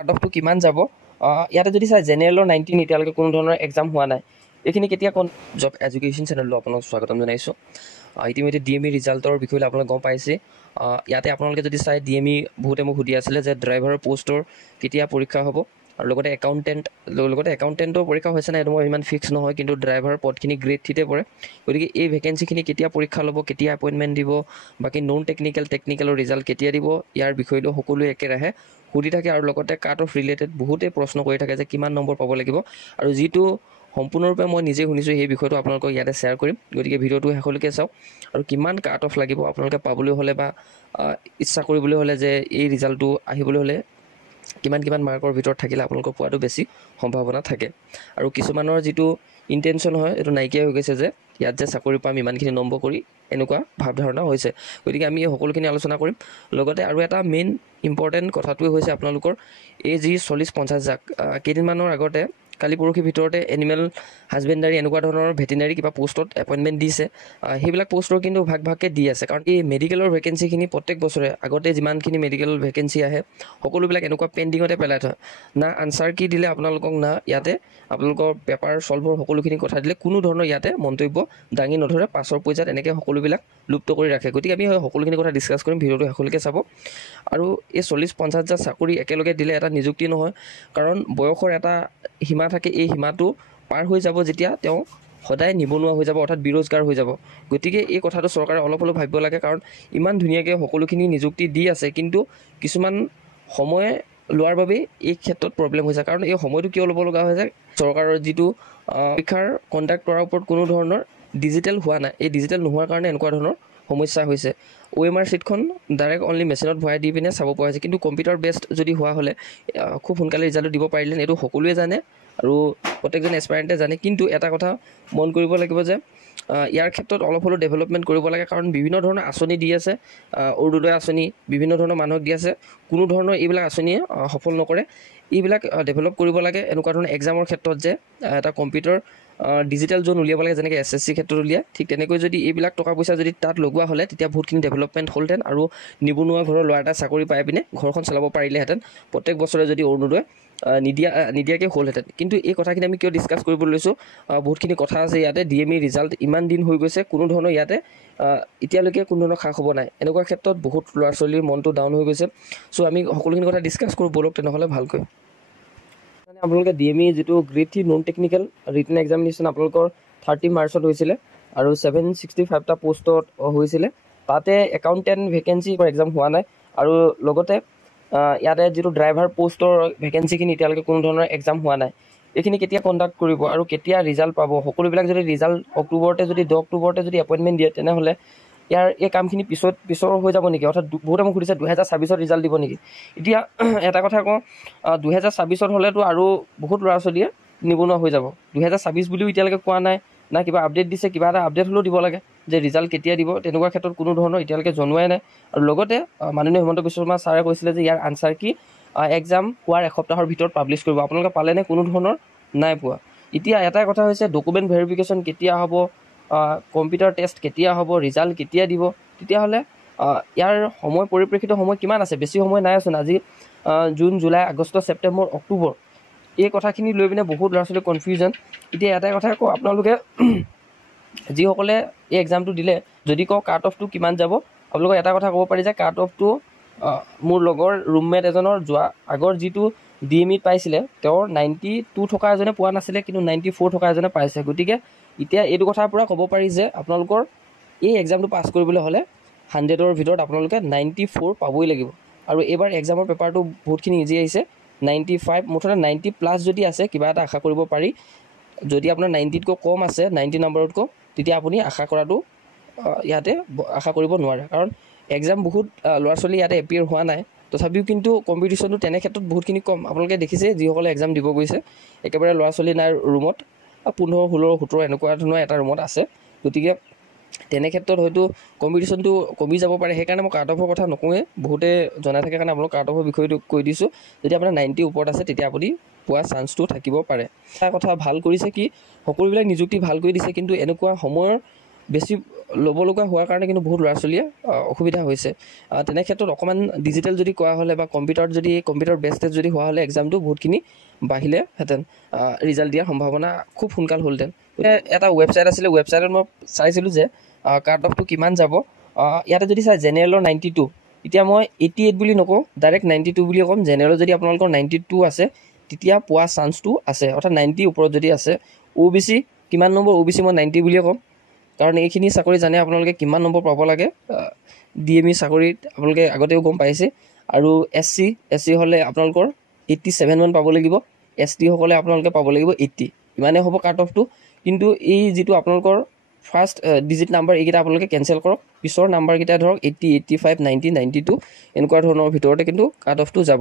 কাট অফটো কিমান যাব ইয়াতে যদি চাই জেনেৰেলৰ 19 এতিয়ালৈকে কোনো ধৰণৰ এক্সাম হোৱা নাই এইখিনি কেতিয়া কোন জব এডুকেশ্যন চেনেললৈ আপোনাক স্বাগতম জনাইছোঁ ইতিমধ্যে DME ৰিজাল্টৰ বিষয়ে আপোনালোকে গম পাইছে ইয়াতে আপোনালোকে যদি চাই DME বহুতে মোক সুধি আছিলে যে ড্ৰাইভাৰৰ পোষ্টৰ কেতিয়া পৰীক্ষা হ'ব আৰু লগতে একাউণ্টেণ্টৰ পৰীক্ষা হৈছে নাই এইটো মই ইমান ফিক্স নহয় কিন্তু ড্ৰাইভাৰৰ পদখিনি গ্ৰেড 3তে পৰে গতিকে এই ভেকেঞ্চিখিনি কেতিয়া পৰীক্ষা ল'ব কেতিয়া এপইণ্টমেণ্ট দিব বাকী নন টেকনিকেলৰ ৰিজাল্ট কেতিয়া দিব ইয়াৰ বিষয়টো সকলোৱে একেৰাহে সুধি থাকে আৰু লগতে কাট অফ ৰিলেটেড বহুতে প্ৰশ্ন কৰি থাকে যে কিমান নম্বৰ পাব লাগিব আৰু যিটো সম্পূৰ্ণৰূপে মই নিজে শুনিছোঁ সেই বিষয়টো আপোনালোকক ইয়াতে শ্বেয়াৰ কৰিম গতিকে ভিডিঅ'টো শেষলৈকে চাওক আৰু কিমান কাট অফ লাগিব আপোনালোকে পাবলৈ হ'লে বা ইচ্ছা কৰিবলৈ হ'লে যে এই ৰিজাল্টটো আহিবলৈ হ'লে কিমান মাৰ্কৰ ভিতৰত থাকিলে আপোনালোকক পোৱাটো বেছি সম্ভাৱনা থাকে আৰু কিছুমানৰ যিটো ইণ্টেনশ্যন হয় এইটো নাইকিয়া হৈ গৈছে যে ইয়াত যে চাকৰি পাম ইমানখিনি নম্বৰ কৰি এনেকুৱা ভাৱধাৰণা হৈছে গতিকে আমি এই সকলোখিনি আলোচনা কৰিম লগতে আৰু এটা মেইন ইম্পৰ্টেণ্ট কথাটোৱে হৈছে আপোনালোকৰ এই যি 40-50 জাক কেইদিনমানৰ আগতে কালি পৰহিৰ ভিতৰতে এনিমেল হাজবেণ্ডাৰী এনেকুৱা ধৰণৰ ভেটেনাৰী কিবা পোষ্টত এপইণ্টমেণ্ট দিছে সেইবিলাক পোষ্টৰ কিন্তু ভাগকৈ দি আছে কাৰণ এই মেডিকেলৰ ভেকেঞ্চিখিনি প্ৰত্যেক বছৰে আগতে যিমানখিনি মেডিকেল ভেকেঞ্চি আহে সকলোবিলাক এনেকুৱা পেণ্ডিঙতে পেলাই থয় না আনচাৰ কি দিলে আপোনালোকক না ইয়াতে আপোনালোকৰ পেপাৰ ছল্ভৰ সকলোখিনি কথা দিলে কোনো ধৰণৰ ইয়াতে মন্তব্য দাঙি নধৰে পাছৰ পৰ্যায়ত এনেকৈ সকলোবিলাক লুপ্ত কৰি ৰাখে গতিকে আমি সকলোখিনি কথা ডিছকাছ কৰিম ভিডিঅ'টো শেষলৈকে চাব আৰু এই 40-50 হাজাৰ চাকৰি একেলগে দিলে এটা নিযুক্তি নহয় কাৰণ বয়সৰ এটা সীমা থাকে এই সীমাটো পাৰ হৈ যাব যেতিয়া তেওঁ সদায় নিবনুৱা হৈ যাব অৰ্থাৎ বেৰোজগাৰ হৈ যাব গতিকে এই কথাটো চৰকাৰে অলপ ভাবিব লাগে কাৰণ ইমান ধুনীয়াকৈ সকলোখিনি নিযুক্তি দি আছে কিন্তু কিছুমান সময় লোৱাৰ বাবে এই ক্ষেত্ৰত প্ৰব্লেম হৈছে কাৰণ এই সময়টো কিয় ল'ব লগা হৈছে চৰকাৰৰ যিটো পৰীক্ষাৰ কণ্ডাক্ট কৰাৰ ওপৰত কোনো ধৰণৰ ডিজিটেল হোৱা নাই এই ডিজিটেল নোহোৱাৰ কাৰণে এনেকুৱা ধৰণৰ সমস্যা হৈছে OMR ছিটখন ডাইৰেক্ট অনলি মেচিনত ভৰাই দি পিনে চাব পৰা হৈছে কিন্তু কম্পিউটাৰ বেছড যদি হোৱা হ'লে খুব সোনকালে ৰিজাল্টটো দিব পাৰিলে এইটো সকলোৱে জানে আৰু প্ৰত্যেকজন এছপাইৰেণ্টে জানে কিন্তু এটা কথা মন কৰিব লাগিব যে ইয়াৰ ক্ষেত্ৰত অলপ হ'লেও ডেভেলপমেণ্ট কৰিব লাগে কাৰণ বিভিন্ন ধৰণৰ আঁচনি দি আছে অৰুণোদয় আঁচনি বিভিন্ন ধৰণৰ মানুহক দি আছে কোনো ধৰণৰ এইবিলাক আঁচনিয়ে সফল নকৰে এইবিলাক ডেভেলপ কৰিব লাগে এনেকুৱা ধৰণৰ এক্সামৰ ক্ষেত্ৰত যে এটা কম্পিউটাৰ ডিজিটেল জোন উলিয়াব লাগে যেনেকৈ SSC ক্ষেত্ৰত উলিয়ায় ঠিক তেনেকৈ যদি এইবিলাক টকা পইচা যদি তাত লগোৱা হ'লে তেতিয়া বহুতখিনি ডেভেলপমেণ্ট হ'লহেঁতেন আৰু নিবনুৱা ঘৰৰ ল'ৰা এটা চাকৰি পাই পিনে ঘৰখন চলাব পাৰিলেহেঁতেন প্ৰত্যেক বছৰে যদি অৰুণোদয় নিদিয়াকৈ হ'লহেঁতেন কিন্তু এই কথাখিনি আমি কিয় ডিছকাছ কৰিবলৈ লৈছোঁ বহুতখিনি কথা আছে ইয়াতে DME ৰিজাল্ট ইমান দিন হৈ গৈছে কোনো ধৰণৰ ইয়াতে এতিয়ালৈকে কোনো ধৰণৰ খা খবৰ নাই এনেকুৱা ক্ষেত্ৰত বহুত ল'ৰা ছোৱালীৰ মনটো ডাউন হৈ গৈছে চ' আমি সকলোখিনি কথা ডিছকাছ কৰোঁ ব'লক তেনেহ'লে ভালকৈ আপোনালোকে DME যিটো grade 3 non technical written examination আপোনালোকৰ 30 মাৰ্চত হৈছিলে আৰু 765টা পোষ্টত হৈছিলে তাতে একাউণ্টেণ্ট ভেকেঞ্চি এক্সাম হোৱা নাই আৰু লগতে ইয়াতে যিটো ড্ৰাইভাৰ পোষ্টৰ ভেকেঞ্চিখিনি এতিয়ালৈকে কোনো ধৰণৰ এক্সাম হোৱা নাই এইখিনি কেতিয়া কণ্ডাক্ট কৰিব আৰু কেতিয়া ৰিজাল্ট পাব সকলোবিলাক যদি ৰিজাল্ট 10 অক্টোবৰতে যদি এপইণ্টমেণ্ট দিয়ে তেনেহ'লে ইয়াৰ এই কামখিনি পিছৰ হৈ যাব নেকি অৰ্থাৎ বহুতে মোক সুধিছে 2026ত ৰিজাল্ট দিব নেকি এতিয়া এটা কথা কওঁ 2026ত হ'লেতো আৰু বহুত ল'ৰা ছোৱালীয়ে নিবনুৱা হৈ যাব 2026 বুলিও এতিয়ালৈকে কোৱা নাই না কিবা আপডেট দিছে কিবা এটা আপডেট হ'লেও দিব লাগে যে ৰিজাল্ট কেতিয়া দিব তেনেকুৱা ক্ষেত্ৰত কোনো ধৰণৰ এতিয়ালৈকে জনোৱাই নাই আৰু লগতে মাননীয় হিমন্ত বিশ্ব শৰ্মা ছাৰে কৈছিলে যে ইয়াৰ আনচাৰ কি এক্সাম হোৱাৰ এসপ্তাহৰ ভিতৰত পাব্লিছ কৰিব আপোনালোকে পালেনে কোনো ধৰণৰ নাই পোৱা এতিয়া এটাই কথা হৈছে ডকুমেণ্ট ভেৰিফিকেশ্যন কেতিয়া হ'ব কম্পিউটাৰ টেষ্ট কেতিয়া হ'ব ৰিজাল্ট কেতিয়া দিব তেতিয়াহ'লে ইয়াৰ সময় পৰিপ্ৰেক্ষিত সময় কিমান আছে বেছি সময় নাই আছোন আজি June July August September October এই কথাখিনি লৈ পিনে বহুত ল'ৰা ছোৱালী কনফিউজন এতিয়া এটাই কথা কওঁ আপোনালোকে যিসকলে এই এক্সামটো দিলে যদি কওঁ কাট অফটো কিমান যাব আপোনালোকে এটা কথা ক'ব পাৰি যে কাট অফটো মোৰ লগৰ ৰুমমেট এজনৰ আগৰ যিটো DMEত পাইছিলে তেওঁৰ 92 থকা এজনে পোৱা নাছিলে কিন্তু 94 থকা এজনে পাইছে গতিকে এতিয়া এইটো কথাৰ পৰা ক'ব পাৰি যে আপোনালোকৰ এই এক্সামটো পাছ কৰিবলৈ হ'লে 100ৰ ভিতৰত আপোনালোকে 94 পাবই লাগিব আৰু এইবাৰ এক্সামৰ পেপাৰটো বহুতখিনি ইজি আহিছে 95 মুঠতে 90+ যদি আছে কিবা এটা আশা কৰিব পাৰি যদি আপোনাৰ 90তকৈ কম আছে 90 নম্বৰতকৈ তেতিয়া আপুনি আশা কৰাটো ইয়াতে আশা কৰিব নোৱাৰে কাৰণ এক্সাম বহুত ল'ৰা ছোৱালী ইয়াতে এপিয়াৰ হোৱা নাই তথাপিও কিন্তু কম্পিটিশ্যনটো তেনে ক্ষেত্ৰত বহুতখিনি কম আপোনালোকে দেখিছে যিসকলে এক্সাম দিব গৈছে একেবাৰে ল'ৰা ছোৱালী নাই ৰুমত 15 16 17 এনেকুৱা ধৰণৰ এটা ৰুমত আছে গতিকে তেনে ক্ষেত্ৰত হয়তো কম্পিটিশ্যনটো কমি যাব পাৰে সেইকাৰণে মই কাট অফৰ কথা নকওঁৱে বহুতে জনাই থাকে কাৰণে আপোনালোক কাট অফৰ বিষয়টো কৈ দিছোঁ যদি আপোনাৰ 90 ওপৰত আছে তেতিয়া আপুনি পোৱা চান্সটো থাকিব পাৰে এটা কথা ভাল কৰিছে কি সকলোবিলাক নিযুক্তি ভাল কৰি দিছে কিন্তু এনেকুৱা সময়ৰ বেছি ল'ব লগা হোৱাৰ কাৰণে কিন্তু বহুত ল'ৰা ছোৱালীয়ে অসুবিধা হৈছে। তেনে ক্ষেত্ৰত অকণমান ডিজিটেল যদি কৰা হ'লে বা কম্পিউটাৰ বেছ টেষ্ট যদি হোৱা হ'লে এক্সামটো বহুতখিনি বাঢ়িলেহেঁতেন, ৰিজাল্ট দিয়াৰ সম্ভাৱনা খুব সোনকাল হ'লহেঁতেন। এটা ৱেবছাইট আছিলে, ৱেবছাইটত মই চাইছিলোঁ যে কাট অফটো কিমান যাব। ইয়াতে যদি চাই জেনেৰেলৰ 92, এতিয়া মই 88 বুলি নকওঁ, ডাইৰেক্ট 92 বুলি ক'ম। জেনেৰেলত যদি আপোনালোকৰ 92 আছে তেতিয়া পোৱা চান্সটো আছে, অৰ্থাৎ 90 ওপৰত যদি আছে। OBC কিমান নম্বৰ? OBC মই 90 বুলিয়ে ক'ম, কাৰণ এইখিনি চাকৰি জানে আপোনালোকে কিমান নম্বৰ পাব লাগে। DME চাকৰিত আপোনালোকে আগতেও গম পাইছে। আৰু SC হ'লে আপোনালোকৰ 87 মান পাব লাগিব। ST সকলে আপোনালোকে পাব লাগিব 80, ইমানেই হ'ব কাট অফটো। কিন্তু এই যিটো আপোনালোকৰ ফাৰ্ষ্ট ডিজিট নাম্বাৰ এইকেইটা আপোনালোকে কেঞ্চেল কৰক, পিছৰ নাম্বাৰকেইটা ধৰক 80, 85, 90, 92 এনেকুৱা ধৰণৰ ভিতৰতে কিন্তু কাট অফটো যাব।